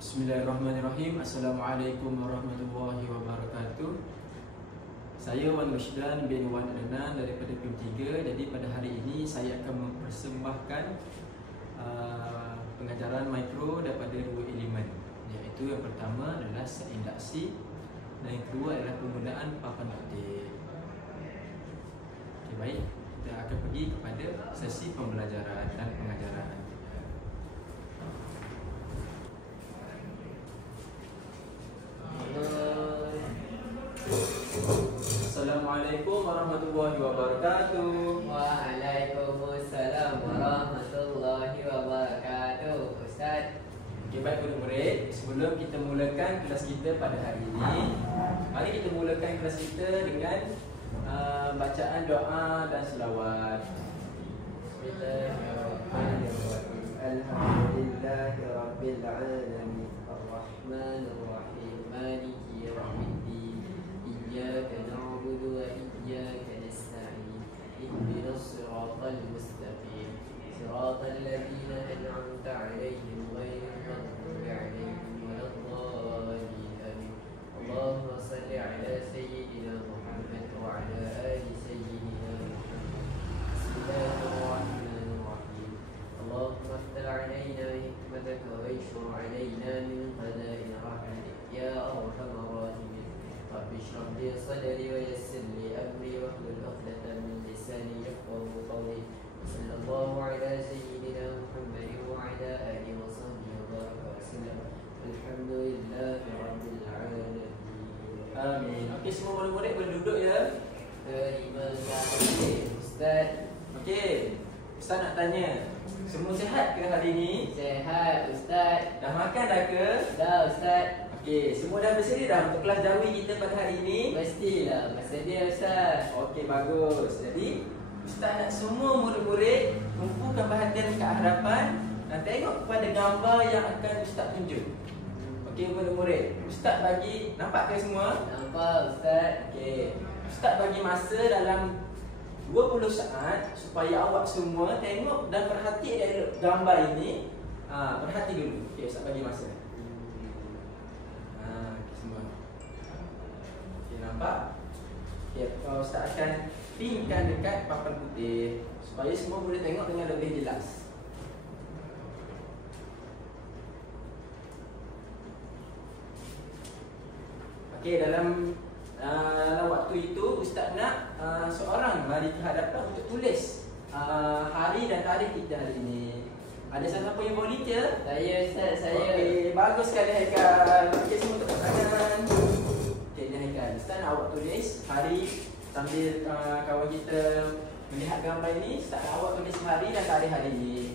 Bismillahirrahmanirrahim. Assalamualaikum warahmatullahi wabarakatuh. Saya Wan Rashdan bin Wan Adnan daripada PIM3. Jadi pada hari ini saya akan mempersembahkan pengajaran mikro daripada dua elemen, iaitu yang pertama adalah set induksi dan yang kedua adalah penggunaan papan taktik. Okey, baik. Kita akan pergi kepada sesi pembelajaran dan pengajaran. Assalamualaikum warahmatullahi wabarakatuh. Waalaikumsalam warahmatullahi wabarakatuh. Ustaz. Okey, baik murid-murid, sebelum kita mulakan kelas kita pada hari ini, mari kita mulakan kelas kita dengan bacaan doa dan selawat. Bismillahirrahmanirrahim. Alhamdulillahirabbil alamin. Arrahmanir rahim. Maliki yaumiddin. Iyyaka na'budu wa iyyaka nasta'in. Ihdinas siratal mustaqim. Siratal ladzina an'amta 'alaihim ghairil maghdubi 'alaihim waladdallin. Amin. Allahumma shalli 'ala sayyidina Muhammad wa 'ala ali sayyidina Muhammad. Bismillahirrahmanirrahim. Allahumma aftal 'alaina hikmataka wa ishur 'alaina min khaza'in rahmatik ya arhamar rahimin. Rabbi shrah li sadri wa yassir li amri wahlul 'uqdatam min lisani yafqahu qawli. Sallallahu ala sayyidina Muhammad wa ala alihi wa sahbihi wa baraka wa sallam. Alhamdulillahi rabbil alamin. Amin. Okey, semua murid-murid boleh duduk ya. Terima kasih Ustaz. Okey, Ustaz nak tanya, semua sihat ke hari ini? Sehat Ustaz. Dah makan dah ke? Dah Ustaz. Okey, semua dah bersedia dah untuk kelas jawi kita pada hari ini? Mestilah bersedia Ustaz. Okey, bagus. Jadi Ustaz nak semua murid-murid kumpulkan perhatian ke hadapan dan tengok kepada gambar yang akan Ustaz tunjuk. Okey murid-murid, Ustaz bagi, nampak ke semua? Nampak Ustaz. Okey, Ustaz bagi masa dalam 20 saat supaya awak semua tengok dan perhati dari gambar ini. Perhati dulu. Okey, Ustaz bagi masa. Okay, semua. Okey, nampak? Okey, Ustaz akan pinkan dekat papan putih supaya semua boleh tengok dengan lebih jelas. Okey, dalam waktu itu Ustaz nak seorang mari ke hadapan untuk tulis hari dan tarikh kita hari ini. Ada siapa yang volunteer? Saya Ustaz, saya. Okey, bagus sekali Haikal. Okey, semua tepuk tangan. Okey, ni Haikal. Ustaz nak awak tulis hari sambil kawan kita melihat gambar ini. Ustaz nak awak tulis hari dan tarikh hari ini.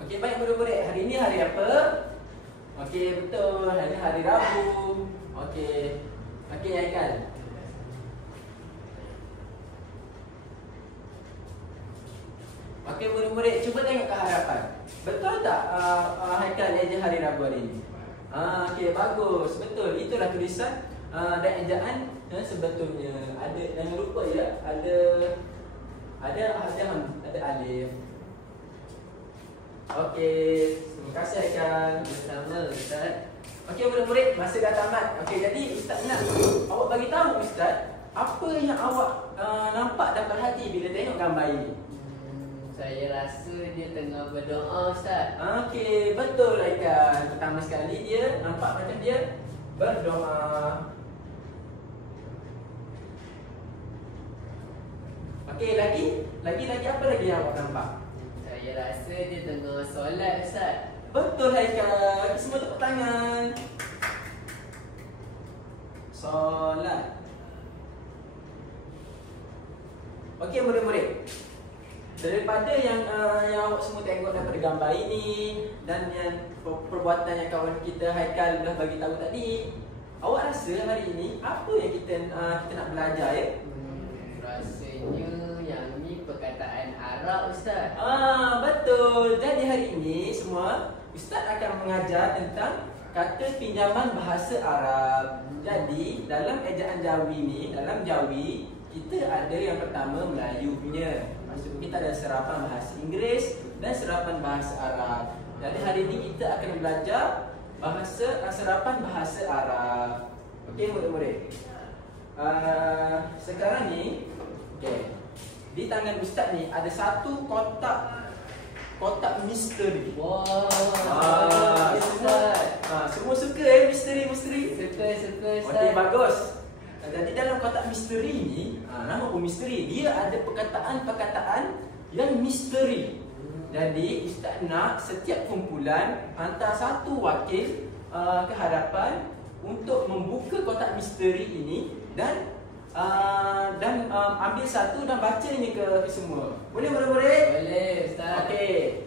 Okey, baik murid-murid. Hari ini hari apa? Okey, betul. Hari ini hari Rabu. Okey. Okey, Haikal. Okey, murid-murid, cuba tengok ke hadapan. Betul tak Haikal eja hari Rabu hari ini? Okey, bagus. Betul. Itulah tulisan dan ejaan sebetulnya. Ada, jangan lupa ya, ada alif. Okey, terima kasih Haikal. Bersama Ustaz. Okey murid-murid, masa dah tamat. Okey, jadi Ustaz nak awak bagi tahu Ustaz, apa yang awak nampak dan perhati bila tengok gambar ini? Saya rasa dia tengah berdoa Ustaz. Okey, betul Haikal. Pertama sekali dia nampak macam dia berdoa. Okey, lagi apa lagi yang awak nampak? Saya rasa dia tengah solat Ustaz. Betul Haikal. Semua tepuk tangan. Solat. Okey murid-murid, daripada yang awak semua tengok daripada gambar ini dan yang perbuatan yang kawan kita Haikal dah bagi tahu tadi, awak rasa hari ini apa yang kita nak belajar ya? Rasanya yang ni perkataan Arab Ustaz. Betul. Jadi hari ini semua Ustaz akan mengajar tentang kata pinjaman bahasa Arab. Jadi dalam ejaan Jawi ni, dalam Jawi kita ada yang pertama Melayu punya. Maksud kita ada serapan bahasa Inggeris dan serapan bahasa Arab. Jadi hari ini kita akan belajar serapan bahasa Arab. Okey murid-murid. Sekarang ni, okey. Di tangan ustaz ni ada satu kotak misteri. Wah, Ustaz. Semua suka misteri. Suka Ustaz. Okey, bagus. Jadi dalam kotak misteri ni, nama pun misteri, dia ada perkataan-perkataan yang misteri. Jadi ustaz nak setiap kumpulan hantar satu wakil ke hadapan untuk membuka kotak misteri ini dan ambil satu dan bacanya ke semua. Boleh murid-murid? Boleh Ustaz.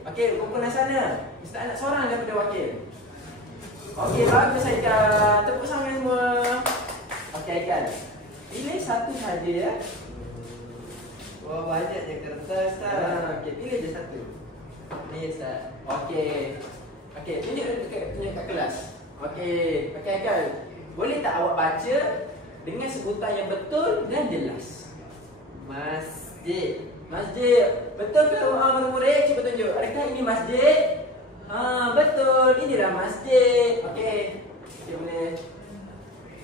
Okey, kumpulan sana. Ustaz nak seorang daripada wakil. Okey, bagus Haikal. Tepuk tangan semua. Okey Haikal. Pilih satu saja ya. Wah, banyak je kertas Ustaz. Okey, pilih je satu. Ni Ustaz. Okey, tunjuk kat kelas. Okey, Haikal. Boleh tak awak baca dengan sebutan yang betul dan jelas? Masjid. Betul ke murid-murid? Cuba tunjuk. Adakah ini masjid? Betul. Inilah masjid. Okey, boleh.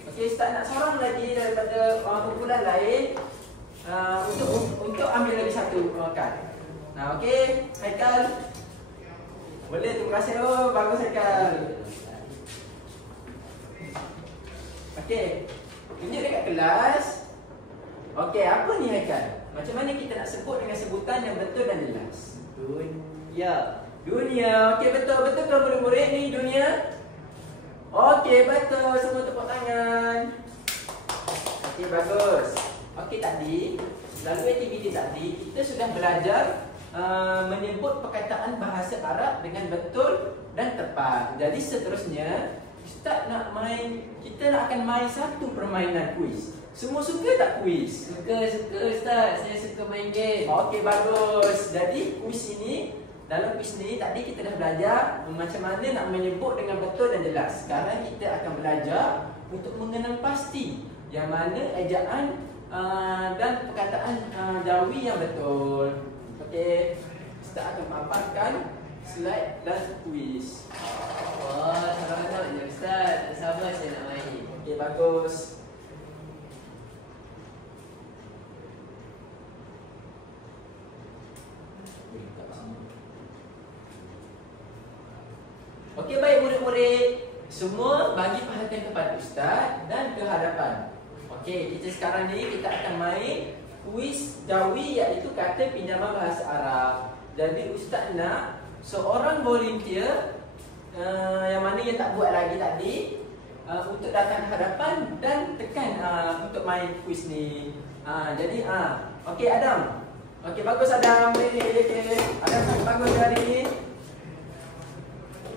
Okey, ustaz nak seorang lagi daripada kumpulan lain untuk ambil lagi satu kad. Okey, Haikal. Boleh, terima kasih. Bagus Haikal. Okey, tunjuk dekat kelas. Okey, apa ni Haikal? Macam mana kita nak sebut dengan sebutan yang betul dan jelas? Dunia. Okey, betul ke murid-murid ni dunia? Okey, betul. Semua tepuk tangan. Okey, bagus. Okey, tadi melalui aktiviti tadi kita sudah belajar menyebut perkataan bahasa Arab dengan betul dan tepat. Jadi seterusnya ustaz kita akan main satu permainan kuis. Semua suka tak kuis? Suka Ustaz. Saya suka main game. Okey, bagus. Jadi dalam kuis ni tadi kita dah belajar macam mana nak menyebut dengan betul dan jelas. Sekarang kita akan belajar untuk mengenal pasti yang mana ejaan dan perkataan jawi yang betul. Okey, kita akan paparkan slide dan kuis. Wah, seronoknya Ustaz. Tak sabar saya nak main. Okey, bagus. Okey, baik murid-murid. Semua bagi perhatian kepada ustaz dan ke hadapan. Okey, sekarang ni kita akan main kuis jawi iaitu kata pinjaman bahasa Arab. Jadi ustaz nak seorang volunteer yang mana yang tak buat lagi tadi untuk datang ke hadapan dan tekan untuk main kuis ni. Jadi okey Adam. Okey, bagus Adam. Okey. Adam sangat bagus hari ni.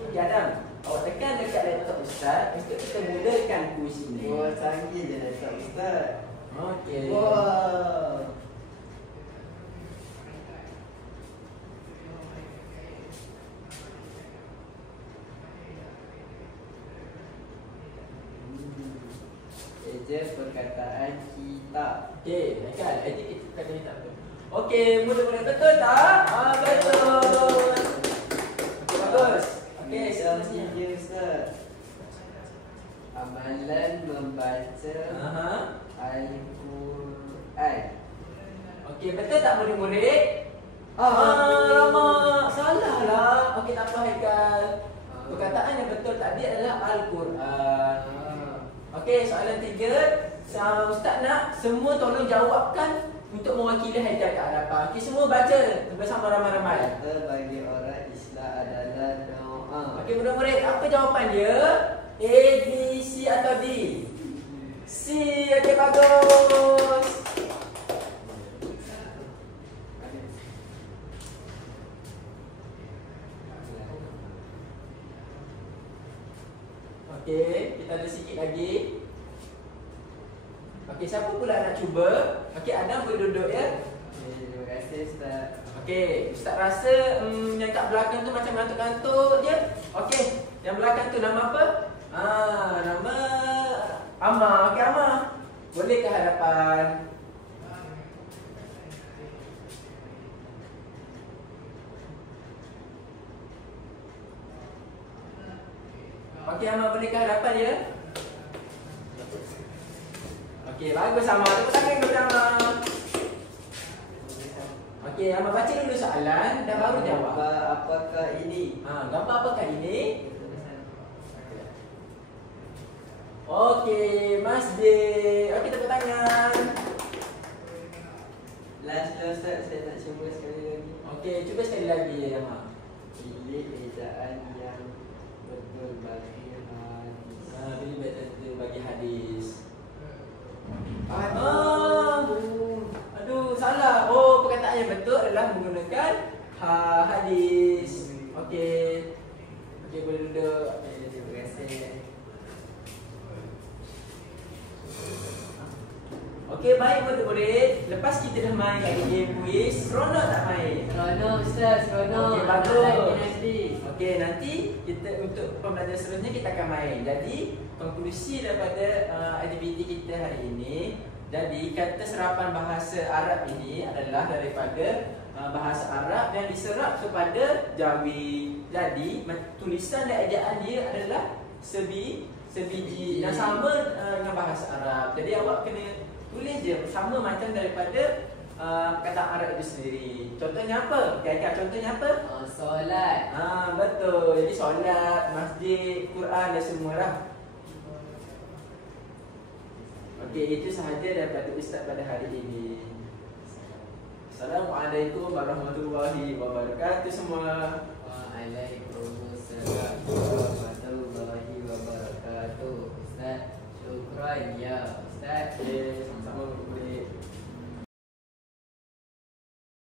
Okey Adam, awak tekan dekat laptop ustaz untuk kita mulakan kuis ini. Wah, canggih je laptop Ustaz. Okey. Wah. Eja perkataan kitab. Okey, Haikal, kita kata ni tak betul. Okey, mudah-mudahan betul tak? Betul. Okey, bagus. Okey, seterusnya Ustaz. Amalan membaca Al-Quran. Okey, betul tak murid-murid? Lama. Salah lah. Okey, tak apa Haikal. Perkataan yang betul tadi adalah Al-Quran. Okey, soalan 3. Ustaz nak semua tolong jawabkan untuk mewakili Haikal ke hadapan. Okey, semua baca bersama ramai-ramai. Kata bagi orang Islam adalah doa. Okey, murid-murid, apa jawapan dia? A, B, C atau D? C. Okey, bagus. Okey, kita ada sikit lagi. Okey, siapa pula nak cuba? Okey, Adam boleh duduk ya. Terima kasih Ustaz. Okey, Ustaz rasa yang kat belakang tu macam ngantuk-ngantuk je. Okey, yang belakang tu nama apa? Nama Amma. Okey, Amma. Boleh ke hadapan? Okey, Amal bolehkah dapat dia? Okey, bagus Amal. Tepuk tangan kepada Amal. Okey, Amal baca dulu soalan dan baru jawab. Apakah ini? Gambar apakah ini? Okey, masjid. Okey, tepuk tangan. Last Ustaz, saya nak cuba sekali lagi. Okey, cuba sekali lagi ya, Amal. Pilih ejaan yang betul bagi hadis. Pilih betul bagi hadis. Aduh, salah. Oh, perkataan yang betul adalah menggunakan hadis. Okey. Okey, boleh duduk. Okey, terima kasih. Okey, baik murid-murid. Lepas kita dah main kat game quiz, seronok tak main? Seronok Ustaz, seronok. Okey, bagus. Lagi nanti. Okey, nanti kita untuk pembelajaran seterusnya kita akan main. Jadi, konklusi daripada aktiviti kita hari ini, jadi kata serapan bahasa Arab ini adalah daripada bahasa Arab yang diserap kepada Jawi. Jadi, tulisan dan ejaan dia adalah sebiji dan sama dengan bahasa Arab. Jadi awak kena tulis je sama macam daripada perkataan Arab itu sendiri. Contohnya apa? Kira-kira contohnya apa? Solat. Betul. Jadi solat, masjid, Quran dan semualah. Okey, itu sahaja daripada Ustaz pada hari ini. Assalamualaikum warahmatullahi wabarakatuh semua. Waalaikumsalam warahmatullahi wabarakatuh. Ustaz, syukran ya Ustaz. Sama-sama boleh.